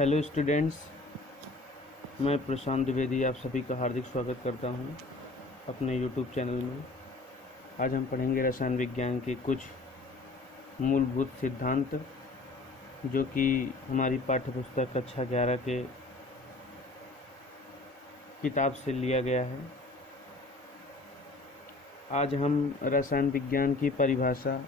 Hello students, मैं प्रशांत द्विवेदी आप सभी का हार्दिक स्वागत करता हूं अपने यूट्यूब चैनल में। आज हम पढ़ेंगे रसायन विज्ञान के कुछ मूलभूत सिद्धांत जो कि हमारी पाठ्यपुस्तक कक्षा 11 के किताब से लिया गया है। आज हम रसायन विज्ञान की परिभाषा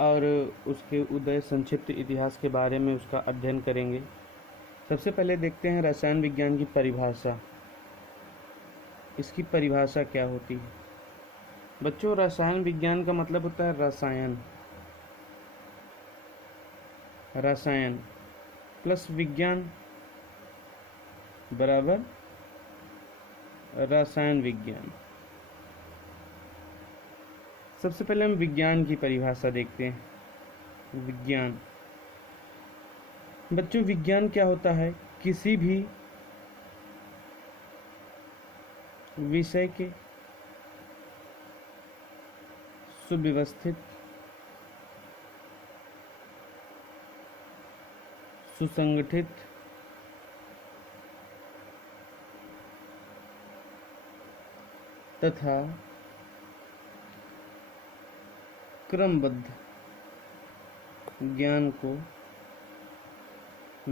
और उसके उदय संक्षिप्त इतिहास के बारे में उसका अध्ययन करेंगे। सबसे पहले देखते हैं रसायन विज्ञान की परिभाषा। इसकी परिभाषा क्या होती है बच्चों? रसायन विज्ञान का मतलब होता है रसायन, रसायन प्लस विज्ञान बराबर रसायन विज्ञान। सबसे पहले हम विज्ञान की परिभाषा देखते हैं। विज्ञान बच्चों, विज्ञान क्या होता है? किसी भी विषय के सुव्यवस्थित, सुसंगठित तथा क्रमबद्ध ज्ञान को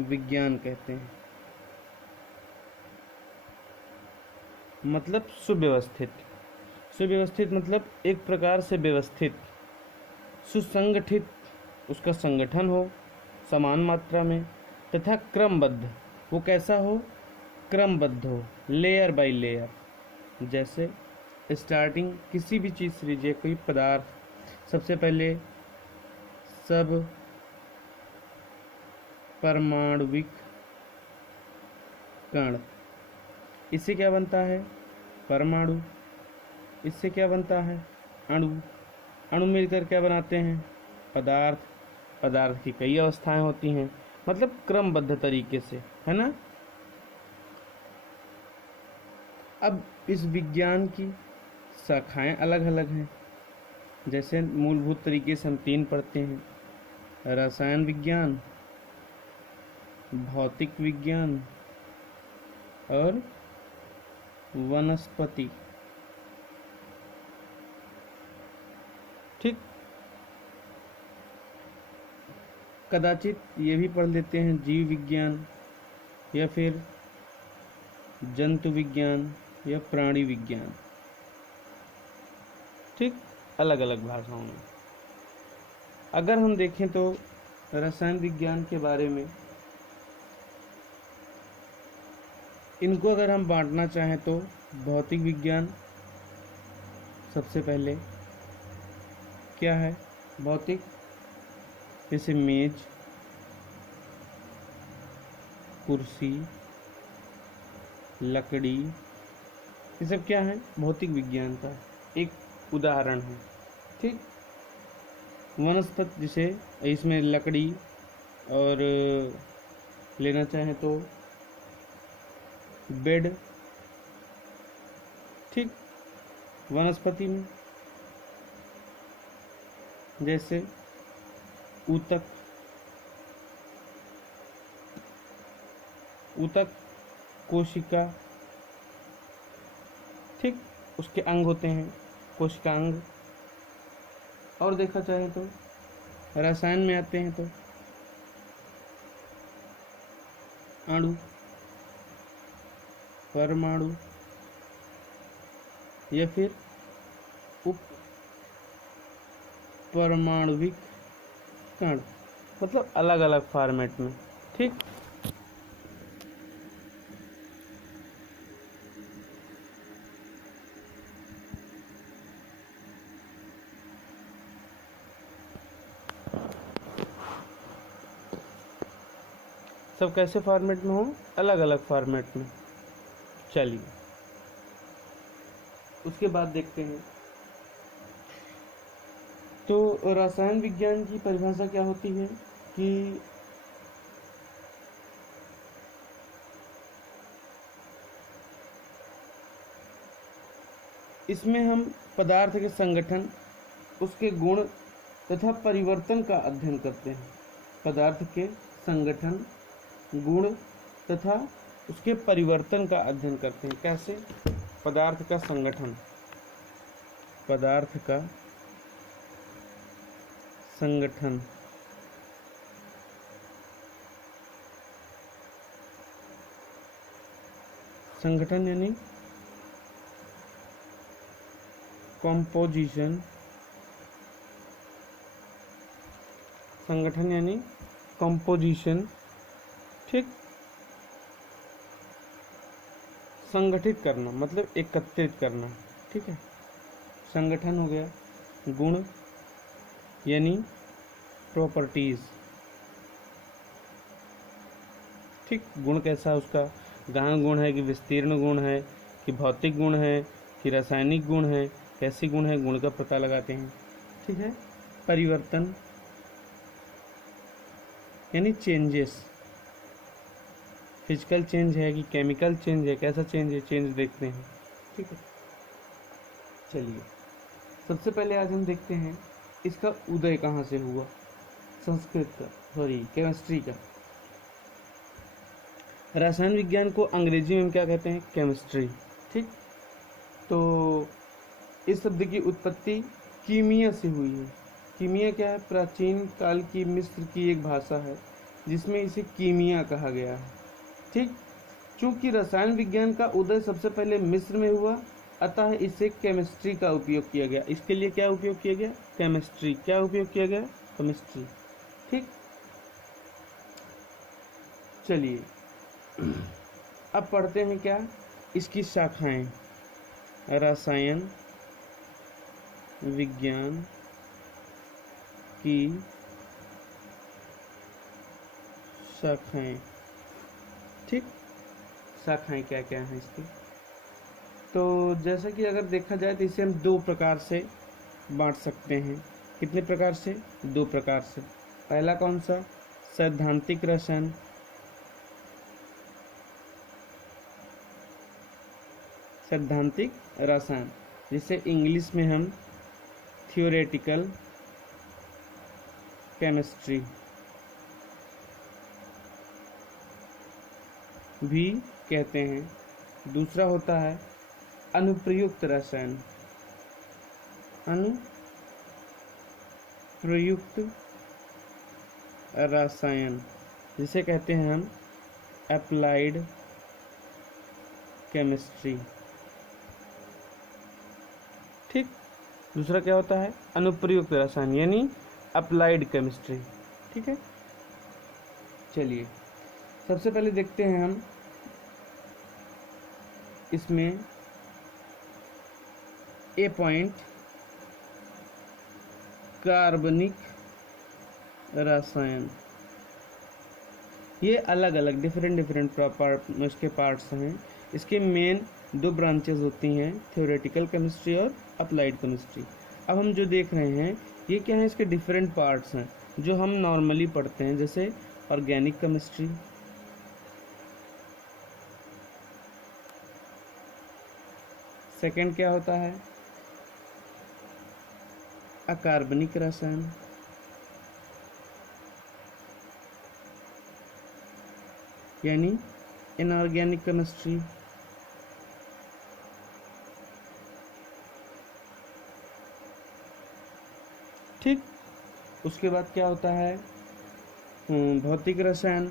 विज्ञान कहते हैं। मतलब सुव्यवस्थित, सुव्यवस्थित मतलब एक प्रकार से व्यवस्थित, सुसंगठित, उसका संगठन हो समान मात्रा में, तथा क्रमबद्ध, वो कैसा हो? क्रमबद्ध हो, लेयर बाय लेयर। जैसे स्टार्टिंग किसी भी चीज़ से लीजिए, कोई पदार्थ, सबसे पहले सब परमाणुविक कण, इससे क्या बनता है? परमाणु। इससे क्या बनता है? अणु। अणु मिलकर क्या बनाते हैं? पदार्थ। पदार्थ की कई अवस्थाएं होती हैं, मतलब क्रमबद्ध तरीके से, है ना। अब इस विज्ञान की शाखाएं अलग अलग हैं। जैसे मूलभूत तरीके से हम 3 पढ़ते हैं: रसायन विज्ञान, भौतिक विज्ञान और वनस्पति। ठीक, कदाचित ये भी पढ़ लेते हैं जीव विज्ञान या फिर जंतु विज्ञान या प्राणी विज्ञान। ठीक, अलग अलग भाषाओं में। अगर हम देखें तो रसायन विज्ञान के बारे में, इनको अगर हम बांटना चाहें तो भौतिक विज्ञान सबसे पहले क्या है? भौतिक, जैसे मेज, कुर्सी, लकड़ी, ये सब क्या है? भौतिक विज्ञान का एक उदाहरण है। ठीक, वनस्पति, जिसे इसमें लकड़ी और लेना चाहें तो बेड। ठीक, वनस्पति में जैसे ऊतक, ऊतक कोशिका। ठीक, उसके अंग होते हैं, कोशिका अंग। और देखा चाहे तो रसायन में आते हैं तो अणु, परमाणु या फिर उप परमाणुविक कण, मतलब अलग अलग फॉर्मेट में। ठीक, सब कैसे फॉर्मेट में हो? अलग अलग फॉर्मेट में। चलिए उसके बाद देखते हैं तो रसायन विज्ञान की परिभाषा क्या होती है कि इसमें हम पदार्थ के संगठन, उसके गुण तथा परिवर्तन का अध्ययन करते हैं। पदार्थ के संगठन, गुण तथा उसके परिवर्तन का अध्ययन करते हैं। कैसे? पदार्थ का संगठन, पदार्थ का संगठन, संगठन यानी कॉम्पोजिशन, संगठन यानी कॉम्पोजिशन, ठीक। संगठित करना मतलब एकत्रित करना, ठीक है। संगठन हो गया। गुण यानी प्रॉपर्टीज, ठीक। गुण कैसा उसका, गहन गुण है कि विस्तीर्ण गुण है कि भौतिक गुण है कि रासायनिक गुण है, कैसे गुण है, गुण का पता लगाते हैं, ठीक है। परिवर्तन यानी चेंजेस, फिजिकल चेंज है कि केमिकल चेंज है, कैसा चेंज है, चेंज देखते हैं, ठीक है। चलिए सबसे पहले आज हम देखते हैं इसका उदय कहाँ से हुआ, संस्कृत का, सॉरी केमिस्ट्री का। रसायन विज्ञान को अंग्रेजी में क्या कहते हैं? केमिस्ट्री, ठीक। तो इस शब्द की उत्पत्ति कीमिया से हुई है। कीमिया क्या है? प्राचीन काल की मिस्र की एक भाषा है जिसमें इसे कीमिया कहा गया है, ठीक। चूंकि रसायन विज्ञान का उदय सबसे पहले मिस्र में हुआ, अतः इसे केमिस्ट्री का उपयोग किया गया। इसके लिए क्या उपयोग किया गया? केमिस्ट्री। क्या उपयोग किया गया? केमिस्ट्री, ठीक। चलिए अब पढ़ते हैं क्या इसकी शाखाएं। रसायन विज्ञान की शाखाएं, ठीक। शाखाएं क्या क्या हैं इसकी? तो जैसा कि अगर देखा जाए तो इसे हम दो प्रकार से बांट सकते हैं। कितने प्रकार से? दो प्रकार से। पहला कौन सा? सैद्धांतिक रसायन, सैद्धांतिक रसायन जिसे इंग्लिश में हम थियोरेटिकल केमिस्ट्री भी कहते हैं। दूसरा होता है अनुप्रयुक्त रसायन, अनुप्रयुक्त रसायन जिसे कहते हैं हम अप्लाइड केमिस्ट्री, ठीक। दूसरा क्या होता है? अनुप्रयुक्त रसायन यानी अप्लाइड केमिस्ट्री, ठीक है। चलिए सबसे पहले देखते हैं हम इसमें ए पॉइंट कार्बनिक रसायन। ये अलग अलग डिफरेंट इसके पार्ट्स हैं। इसके मेन दो ब्रांचेस होती हैं, थ्योरेटिकल केमिस्ट्री और अप्लाइड केमिस्ट्री। अब हम जो देख रहे हैं ये क्या है? इसके डिफरेंट पार्ट्स हैं जो हम नॉर्मली पढ़ते हैं, जैसे ऑर्गेनिक केमिस्ट्री, सेकंड क्या होता है? अकार्बनिक रसायन, यानी इनऑर्गेनिक केमिस्ट्री, ठीक। उसके बाद क्या होता है? भौतिक रसायन,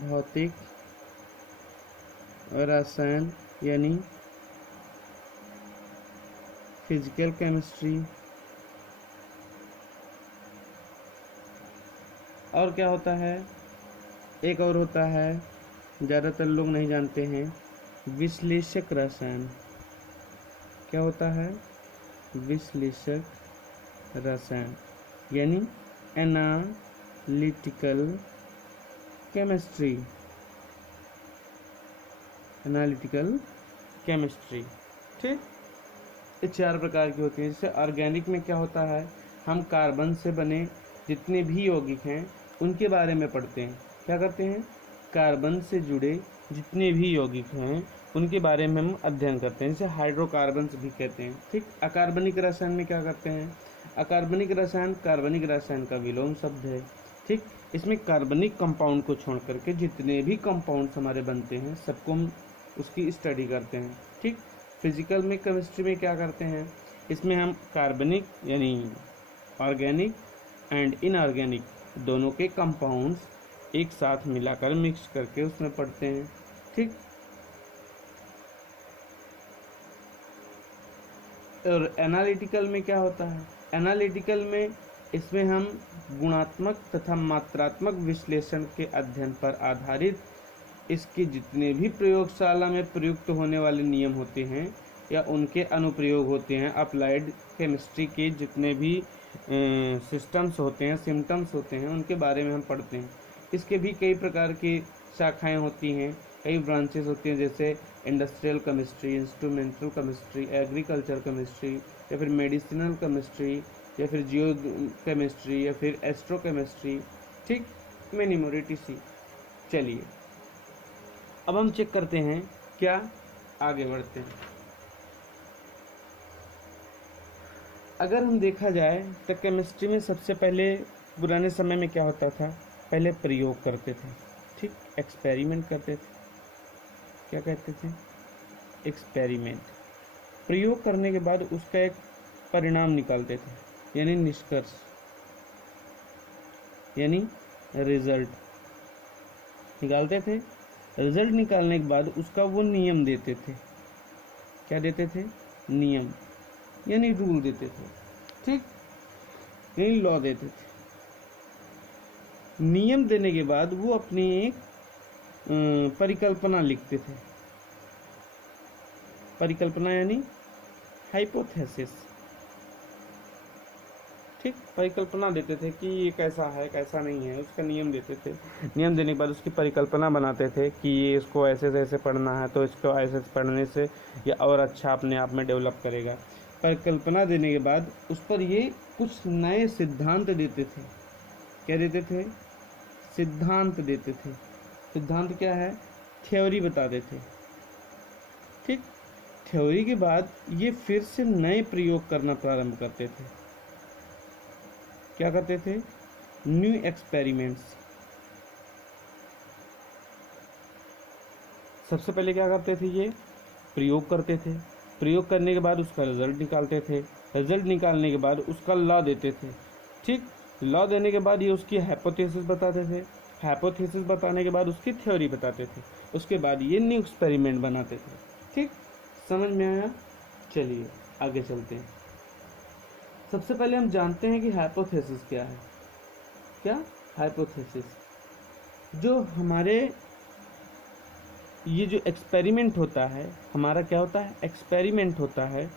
भौतिक रसायन यानी फिजिकल केमिस्ट्री। और क्या होता है? एक और होता है, ज़्यादातर लोग नहीं जानते हैं, विश्लेषक रसायन। क्या होता है? विश्लेषक रसायन यानी एनालिटिकल केमिस्ट्री, एनालिटिकल केमिस्ट्री, ठीक। ये चार प्रकार की होती है। जैसे ऑर्गेनिक में क्या होता है? हम कार्बन से बने जितने भी यौगिक हैं उनके बारे में पढ़ते हैं। क्या करते हैं? कार्बन से जुड़े जितने भी यौगिक हैं उनके बारे में हम अध्ययन करते हैं, जैसे हाइड्रोकार्बन्स भी कहते हैं, ठीक। अकार्बनिक रसायन में क्या करते हैं? अकार्बनिक रसायन कार्बनिक रसायन का विलोम शब्द है। ठीक। इसमें कार्बनिक कंपाउंड को छोड़ करके जितने भी कंपाउंड्स हमारे बनते हैं सबको हम उसकी स्टडी करते हैं। ठीक। फिजिकल में, केमिस्ट्री में क्या करते हैं, इसमें हम कार्बनिक यानी ऑर्गेनिक एंड इनऑर्गेनिक दोनों के कंपाउंड्स एक साथ मिलाकर मिक्स करके उसमें पढ़ते हैं। ठीक। और एनालिटिकल में क्या होता है, एनालिटिकल में इसमें हम गुणात्मक तथा मात्रात्मक विश्लेषण के अध्ययन पर आधारित इसके जितने भी प्रयोगशाला में प्रयुक्त होने वाले नियम होते हैं या उनके अनुप्रयोग होते हैं, अप्लाइड केमिस्ट्री के जितने भी सिस्टम्स होते हैं, सिम्टम्स होते हैं, उनके बारे में हम पढ़ते हैं। इसके भी कई प्रकार की शाखाएं होती हैं, कई ब्रांचेस होती हैं, जैसे industrial chemistry, instrumental chemistry, agriculture chemistry, या फिर मेडिसिनल केमिस्ट्री, या फिर जियो केमिस्ट्री, या फिर एस्ट्रो केमिस्ट्री। ठीक, मैनी मोर etc। चलिए अब हम चेक करते हैं, क्या आगे बढ़ते हैं। अगर हम देखा जाए तो केमिस्ट्री में सबसे पहले पुराने समय में क्या होता था, पहले प्रयोग करते थे। ठीक, एक्सपेरिमेंट करते थे, क्या कहते थे, एक्सपेरिमेंट। प्रयोग करने के बाद उसका एक परिणाम निकालते थे, यानी निष्कर्ष, यानी रिजल्ट निकालते थे। रिजल्ट निकालने के बाद उसका वो नियम देते थे, क्या देते थे, नियम यानी रूल देते थे। ठीक, यानी लॉ देते थे। नियम देने के बाद वो अपनी एक परिकल्पना लिखते थे। परिकल्पना यानी हाइपोथेसिस। ठीक, परिकल्पना देते थे कि ये कैसा है कैसा नहीं है, उसका नियम देते थे। नियम देने के बाद उसकी परिकल्पना बनाते थे कि ये इसको ऐसे से ऐसे पढ़ना है, तो इसको ऐसे पढ़ने से ये और अच्छा अपने आप में डेवलप करेगा। परिकल्पना देने के बाद उस पर ये कुछ नए सिद्धांत देते थे। क्या देते थे, सिद्धांत देते थे। सिद्धांत क्या है, थ्योरी बताते थे। ठीक, थ्योरी के बाद ये फिर से नए प्रयोग करना प्रारंभ करते थे। क्या करते थे, न्यू एक्सपेरिमेंट्स। सबसे पहले क्या करते थे, ये प्रयोग करते थे। प्रयोग करने के बाद उसका रिजल्ट निकालते थे। रिजल्ट निकालने के बाद उसका लॉ देते थे। ठीक, लॉ देने के बाद ये उसकी हाइपोथेसिस बताते थे। हाइपोथेसिस बताने के बाद उसकी थ्योरी बताते थे। उसके बाद ये न्यू एक्सपेरिमेंट बनाते थे। ठीक, समझ में आया। चलिए आगे चलते हैं। सबसे पहले हम जानते हैं कि हाइपोथेसिस क्या है। क्या, हाइपोथेसिस, जो हमारे ये जो एक्सपेरिमेंट होता है, हमारा क्या होता है, एक्सपेरिमेंट होता है,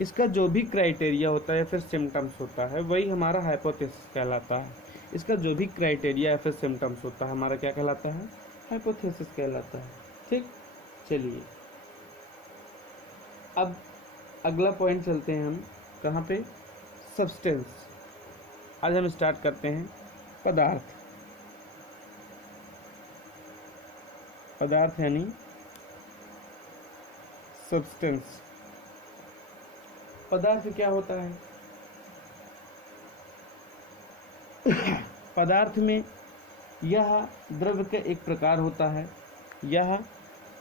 इसका जो भी क्राइटेरिया होता है या फिर सिम्टम्स होता है वही हमारा हाइपोथेसिस कहलाता है। इसका जो भी क्राइटेरिया या फिर सिम्टम्स होता है हमारा क्या कहलाता है, हाइपोथेसिस कहलाता है। ठीक, चलिए अब अगला पॉइंट चलते हैं हम, कहाँ पे, सब्सटेंस। आज हम स्टार्ट करते हैं पदार्थ। पदार्थ यानी सब्सटेंस। पदार्थ क्या होता है, पदार्थ में यह द्रव्य का एक प्रकार होता है। यह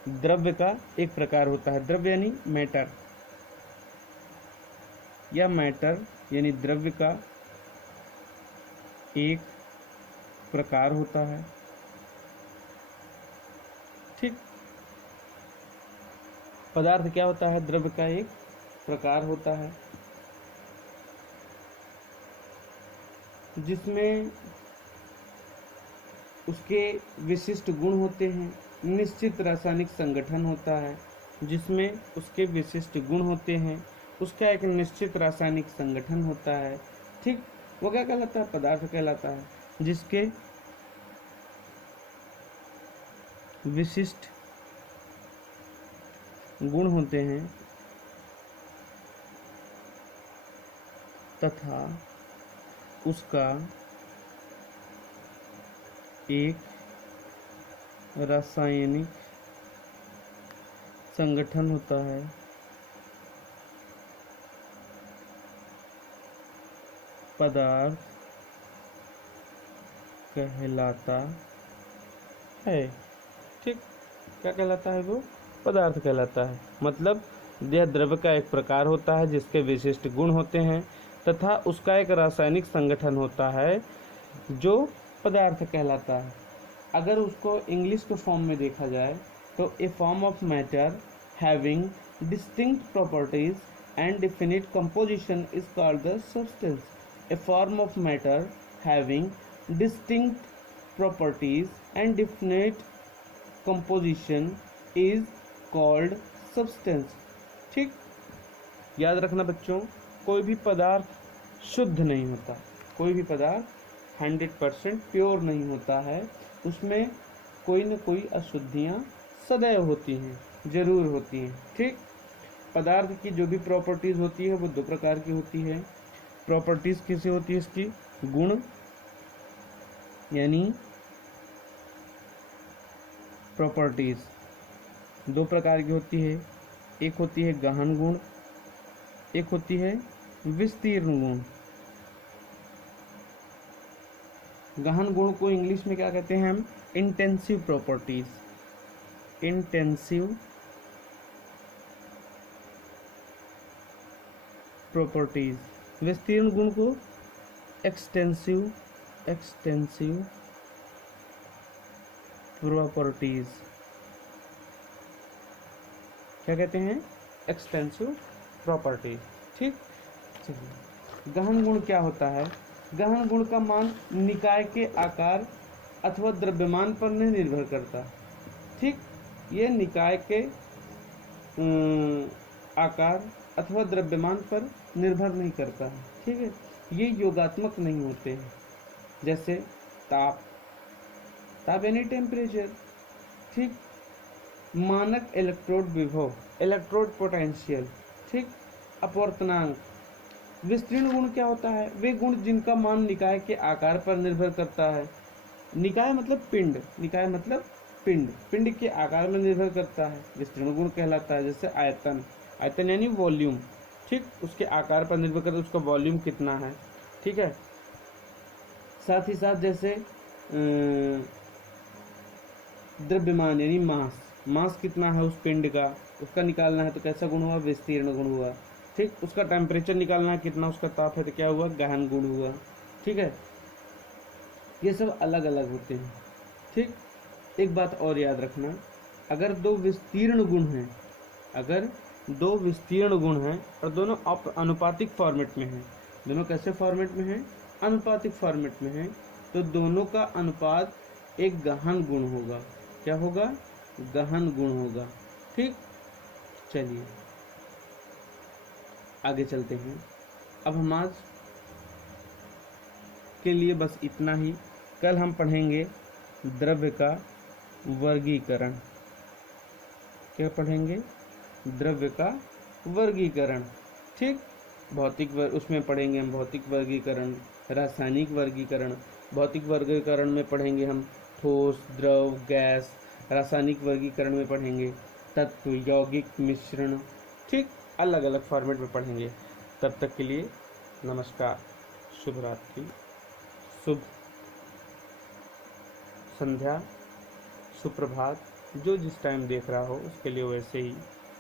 द्रव्य का एक प्रकार होता है। द्रव्य यानी मैटर। यह मैटर यानी द्रव्य का एक प्रकार होता है। ठीक, पदार्थ क्या होता है, द्रव्य का एक प्रकार होता है जिसमें उसके विशिष्ट गुण होते हैं। निश्चित रासायनिक संगठन होता है जिसमें उसके विशिष्ट गुण होते हैं। उसका एक निश्चित रासायनिक संगठन होता है। ठीक, वो क्या कहलाता है, पदार्थ कहलाता है, जिसके विशिष्ट गुण होते हैं तथा उसका एक रासायनिक संगठन होता है। पदार्थ कहलाता है। ठीक, क्या कहलाता है वो? पदार्थ कहलाता है। मतलब यह द्रव्य का एक प्रकार होता है जिसके विशिष्ट गुण होते हैं तथा उसका एक रासायनिक संगठन होता है जो पदार्थ कहलाता है। अगर उसको इंग्लिश के फॉर्म में देखा जाए तो a form of matter having distinct properties and definite composition is called the substance. A form of matter having distinct properties and definite composition is called substance. ठीक, याद रखना बच्चों, कोई भी पदार्थ शुद्ध नहीं होता, कोई भी पदार्थ 100% प्योर नहीं होता है, उसमें कोई न कोई अशुद्धियाँ सदैव होती हैं, जरूर होती हैं। ठीक, पदार्थ की जो भी प्रॉपर्टीज होती है वो दो प्रकार की होती है। प्रॉपर्टीज कैसे होती है इसकी? गुण, यानी प्रॉपर्टीज दो प्रकार की होती है। एक होती है गहन गुण, एक होती है विस्तीर्ण गुण। गहन गुण को इंग्लिश में क्या कहते हैं हम? Intensive properties. Intensive properties. विस्तीर्ण गुण को एक्सटेंसिव प्रॉपर्टीज क्या कहते हैं? Extensive properties. ठीक, चलिए गहन गुण क्या होता है? गहन गुण का मान निकाय के आकार अथवा द्रव्यमान पर नहीं निर्भर करता। ठीक, ये निकाय के आकार अथवा द्रव्यमान पर निर्भर नहीं करता है। ठीक है, ये योगात्मक नहीं होते हैं। जैसे ताप यानी टेम्परेचर। ठीक, मानक इलेक्ट्रोड विभव, इलेक्ट्रोड पोटेंशियल। ठीक, अपवर्तनांक। विस्तीर्ण गुण क्या होता है? वे गुण जिनका मान निकाय के आकार पर निर्भर करता है। निकाय मतलब पिंड, निकाय मतलब पिंड, पिंड के आकार में निर्भर करता है, विस्तीर्ण गुण कहलाता है। जैसे आयतन, आयतन यानी वॉल्यूम। ठीक, उसके आकार पर निर्भर करता है उसका वॉल्यूम कितना है। ठीक है, साथ ही साथ जैसे द्रव्यमान यानी मास, मास कितना है उस पिंड का, उसका निकालना है तो कैसा गुण हुआ? विस्तीर्ण गुण हुआ। ठीक, उसका टेम्परेचर निकालना है कितना उसका ताप है तो क्या हुआ? गहन गुण हुआ। ठीक है, ये सब अलग अलग होते हैं। ठीक, एक बात और याद रखना, अगर दो विस्तीर्ण गुण हैं, अगर दो विस्तीर्ण गुण हैं और दोनों अनुपातिक फॉर्मेट में हैं, दोनों कैसे फॉर्मेट में हैं? अनुपातिक फॉर्मेट में हैं, तो दोनों का अनुपात एक गहन गुण होगा। क्या होगा? गहन गुण होगा। ठीक, चलिए आगे चलते हैं। अब हम आज के लिए बस इतना ही। कल हम पढ़ेंगे द्रव्य का वर्गीकरण। क्या पढ़ेंगे? द्रव्य का वर्गीकरण। ठीक, उसमें पढ़ेंगे हम भौतिक वर्गीकरण, रासायनिक वर्गीकरण। भौतिक वर्गीकरण में पढ़ेंगे हम ठोस, द्रव, गैस। रासायनिक वर्गीकरण में पढ़ेंगे तत्व, यौगिक, मिश्रण। ठीक, अलग अलग फॉर्मेट में पढ़ेंगे। तब तक के लिए नमस्कार, शुभ रात्रि, शुभ संध्या, सुप्रभात। जो जिस टाइम देख रहा हो उसके लिए वैसे ही।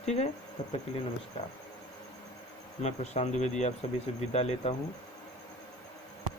ठीक है, तब तक के लिए नमस्कार। मैं प्रशांत द्विवेदी आप सभी से विदा लेता हूँ।